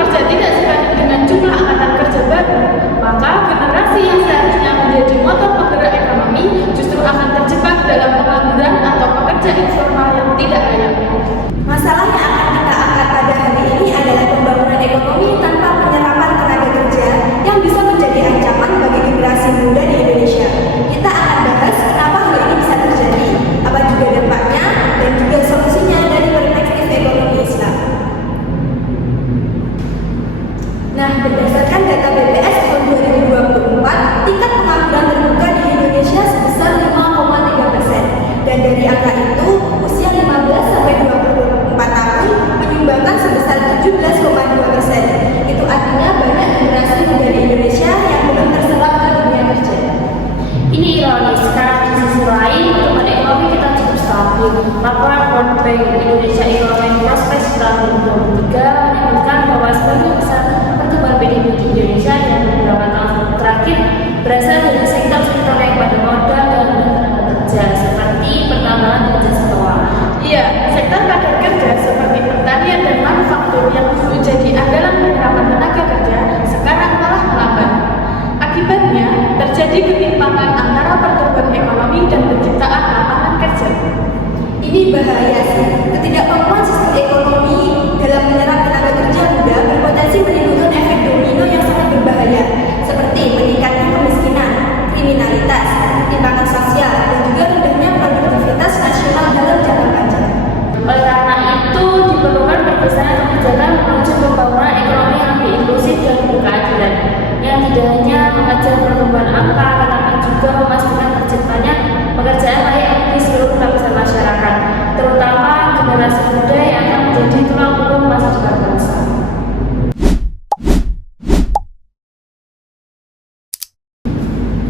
kerja tidak sebanding dengan jumlah angkatan kerja baru, maka generasi yang seharusnya menjadi motor penggerak ekonomi justru akan terjebak dalam pengangguran atau pekerja informal yang tidak layak. Masalah yang akan kita angkat pada hari ini adalah pembangunan ekonomi tanpa penyerapan tenaga kerja yang bisa menjadi ancaman bagi generasi muda di Indonesia. Kita akan bahas kenapa hal ini bisa terjadi, apa juga dampaknya, dan juga solusinya dari perspektif ekonomi Islam. Nah, berdasarkan data BPS tahun 2024, tingkat pengangguran terbuka di Indonesia sebesar 5,3%. Dan dari angka itu, usia 15 sampai 24 tahun menyumbangkan sebesar 17,2%. Itu artinya banyak generasi muda di Indonesia yang belum terserap ke dunia kerja. Ini ironis, karena di sisi lain, pertumbuhan ekonomi kita cukup stabil. Laporan World Bank Indonesia Economic Prospects tahun 2023 menyebutkan bahwa sebagian besar pertumbuhan PDB di Indonesia yang beberapa tahun terakhir berasal dari sektor-sektor yang pada modal dan tenaga kerja seperti pertambangan dan jasa keuangan. Iya, sektor padat kerja seperti pertanian dan manufaktur yang dulu jadi andalan penyerapan tenaga kerja sekarang malah melambat. Akibatnya, terjadi ketimpangan antara pertumbuhan ekonomi dan penciptaan lapangan kerja. Ini bahaya sih. Ketidakmampuan sistem ekonomi dalam menyerap tenaga kerja muda berpotensi menimbulkan efek domino yang sangat berbahaya, seperti meningkatnya kemiskinan, kriminalitas, ketimpangan sosial, dan juga rendahnya produktivitas nasional dalam jangka panjang. Oleh karena itu, diperlukan pergeseran kebijakan menuju pembangunan ekonomi yang lebih inklusif dan berkeadilan, yang tidak hanya mengejar pertumbuhan angka, tetapi juga memastikan terciptanya pekerjaan layak di seluruh lapisan masyarakat, terutama generasi muda yang akan menjadi tulang punggung masa depan bangsa.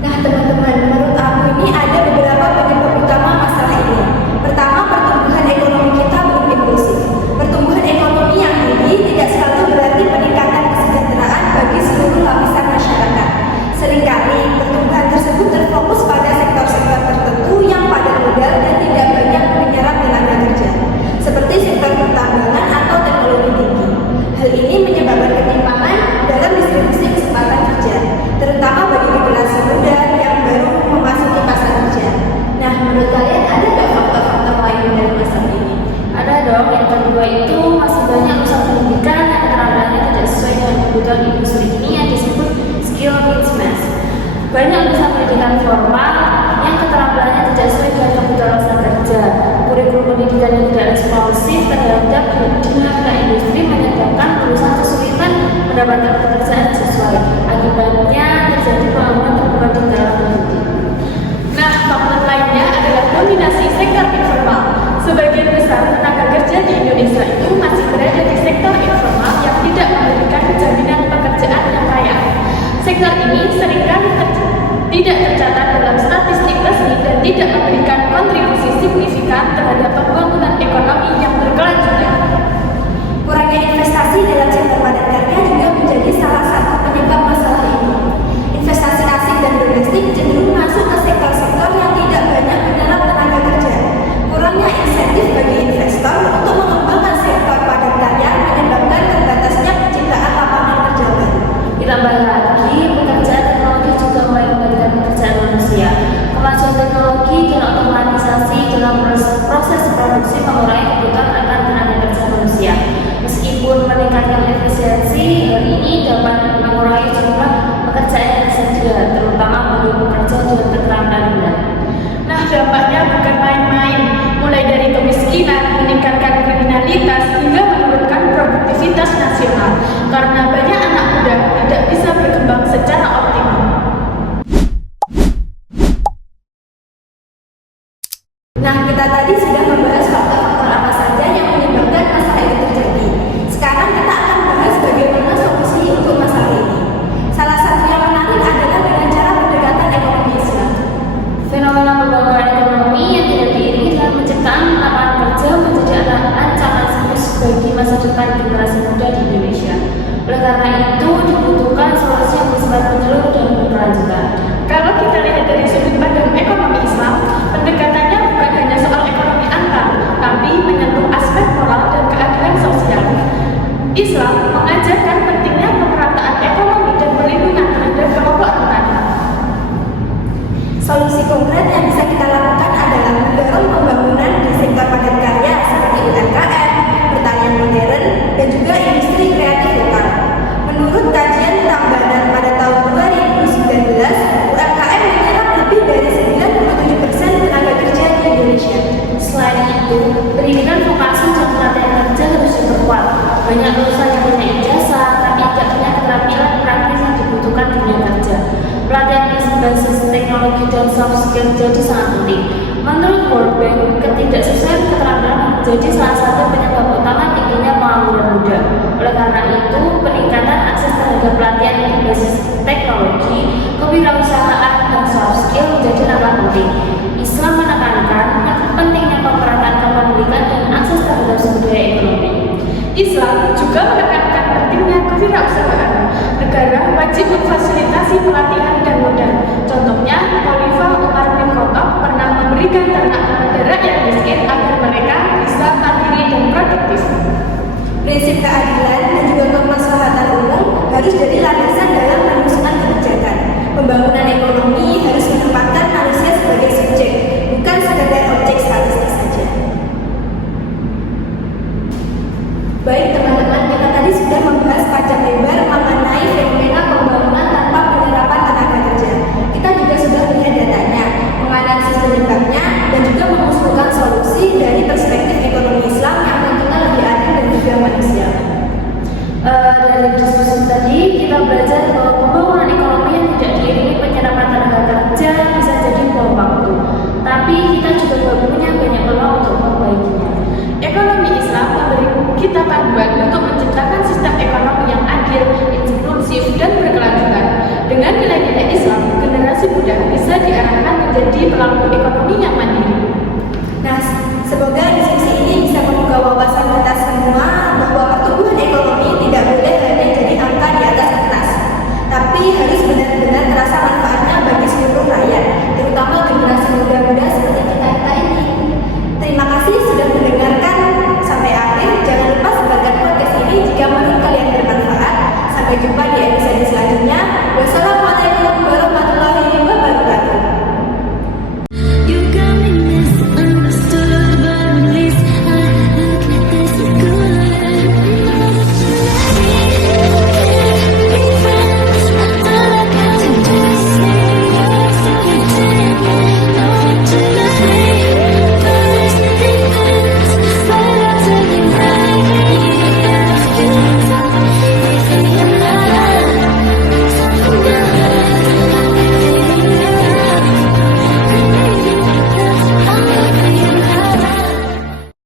Nah teman-teman, menurut aku ini ada beberapa penyebab utama masalah ini. Pertama, pertumbuhan ekonomi kita belum inklusif. Pertumbuhan ekonomi yang tinggi tidak selalu berarti peningkatan kesejahteraan bagi seluruh lapisan masyarakat. Seringkali pertumbuhan tersebut terfokus pada sektor-sektor tertentu yang padat modal dan tidak banyak menyerap tenaga kerja, seperti sektor pertambangan atau teknologi tinggi. Hal ini menyebabkan ketimpangan dalam distribusi kesempatan kerja, terutama bagi generasi muda yang baru memasuki pasar kerja. Nah, menurut kalian ada nggak faktor-faktor lain dari masalah ini? Ada dong. Yang kedua itu masih banyak usaha pendidikan yang keterampilannya tidak sesuai dengan kebutuhan industri ini yang disebut skill mismatch. Banyak usaha pendidikan formal yang keterampilannya tidak sesuai dengan kebutuhan pasar kerja. Kurikulum pendidikan yang tidak responsif terhadap dinamika industri menyebabkan perusahaan kesulitan mendapatkan pekerjaan sesuai. Akibatnya terjadi pengangguran terbuka di dalam negeri. Nah, faktor lainnya adalah dominasi sektor informal. Sebagian besar tenaga kerja di Indonesia itu masih berada di sektor informal yang tidak memberikan jaminan pekerjaan yang layak. Sektor ini seringkali tidak tercatat dalam statistik resmi dan tidak memberikan kontribusi signifikan terhadap pembangunan ekonomi yang berkelanjutan. Kurangnya investasi dalam sektor padat karya juga menjadi salah satu penyebab masalah ini. Investasi asing dan domestik cenderung masuk ke sektor-sektor yang tidak banyak menyerap tenaga kerja. Kurangnya insentif bagi investor untuk mengembangkan sektor padat karya menyebabkan terbatasnya penciptaan lapangan kerja baru. Ditambah lagi, pekerjaan teknologi juga mulai menggantikan pekerjaan manusia. Kemajuan teknologi dan otomatisasi dalam proses produksi mengurangi kebutuhan akan tenaga kerja manusia. Meskipun meningkatkan efisiensi, hal ini dapat mengurangi jumlah pekerjaan yang tersedia, terutama bagi pekerja dengan keterampilan rendah. Nah, dampaknya bukan main-main, mulai dari kemiskinan, meningkatkan kriminalitas, hingga menurunkan produktivitas nasional, karena banyak anak muda tidak bisa berkembang secara optimal. Nah, kita tadi sudah membahas faktor-faktor apa saja yang menyebabkan masalah ini terjadi. Sekarang kita akan bahas bagaimana solusi untuk masalah ini. Salah satu yang menarik adalah dengan cara pendekatan ekonomi Islam. Fenomena pembangunan ekonomi yang tidak diiringi dengan penciptaan lapangan kerja menjadi ancaman serius bagi masa depan generasi muda di Indonesia. Oleh karena itu, dibutuhkan solusi yang bersifat menyeluruh dan berkelanjutan. Kalau kita lihat dari sudut pandang ekonomi Islam, pendekatannya bukan hanya soal ekonomi angka, tapi menyentuh aspek moral dan keadilan sosial. Islam mengajarkan berbasis teknologi dan soft skill jadi sangat penting. Menurut World Bank, ketidaksesuaian keterampilan menjadi salah satu penyebab utama tingginya pengangguran muda. Oleh karena itu, peningkatan akses terhadap pelatihan berbasis teknologi, kewirausahaan, dan soft skill menjadi sangat penting. Islam menekankan pentingnya pemerataan kepemilikan dan akses terhadap sumber daya ekonomi. Islam juga menekankan pentingnya kewirausahaan. Negara wajib memfasilitasi pelatihan dan modal. Contohnya, Khalifah Umar bin Khattab pernah memberikan ternak kepada rakyat miskin agar mereka bisa mandiri dan produktif. Prinsip keadilan dan juga kemaslahatan umum harus jadi landasan dalam penyusunan kebijakan. Pembangunan ekonomi harus menempatkan manusia sebagai subjek, bukan sekadar objek statistik saja. Baik teman-teman, kita tadi sudah membahas panjang lebar mengenai fenomena pembangunan tanpa penyerapan tenaga kerja. Kita juga sudah melihat datanya, menganalisis penyebabnya, dan juga mengusulkan solusi dari perspektif ekonomi Islam yang tentunya lebih adil dan juga manusiawi. Dari diskusi tadi kita belajar bahwa pembangunan ekonomi yang tidak diiringi penyerapan tenaga kerja bisa jadi bom waktu. Tapi kita juga punya banyak peluang untuk memperbaikinya. Ekonomi Islam memberi kita panduan untuk menciptakan sistem ekonomi yang adil, inklusif, dan berkelanjutan. Dengan nilai-nilai Islam, generasi muda bisa diarahkan menjadi pelaku ekonomi yang mandiri. Nah, semoga diskusi ini bisa membuka wawasan kita semua bahwa pertumbuhan ekonomi tidak boleh hanya jadi angka di atas kertas, tapi harus benar-benar terasa manfaatnya bagi seluruh rakyat, terutama generasi muda-muda seperti kita ini. Terima kasih sudah mendengarkan sampai akhir. Jangan lupa sebarkan podcast ini jika menurut kalian bermanfaat. Sampai jumpa di episode selanjutnya. Wassalamualaikum warahmatullahi wabarakatuh.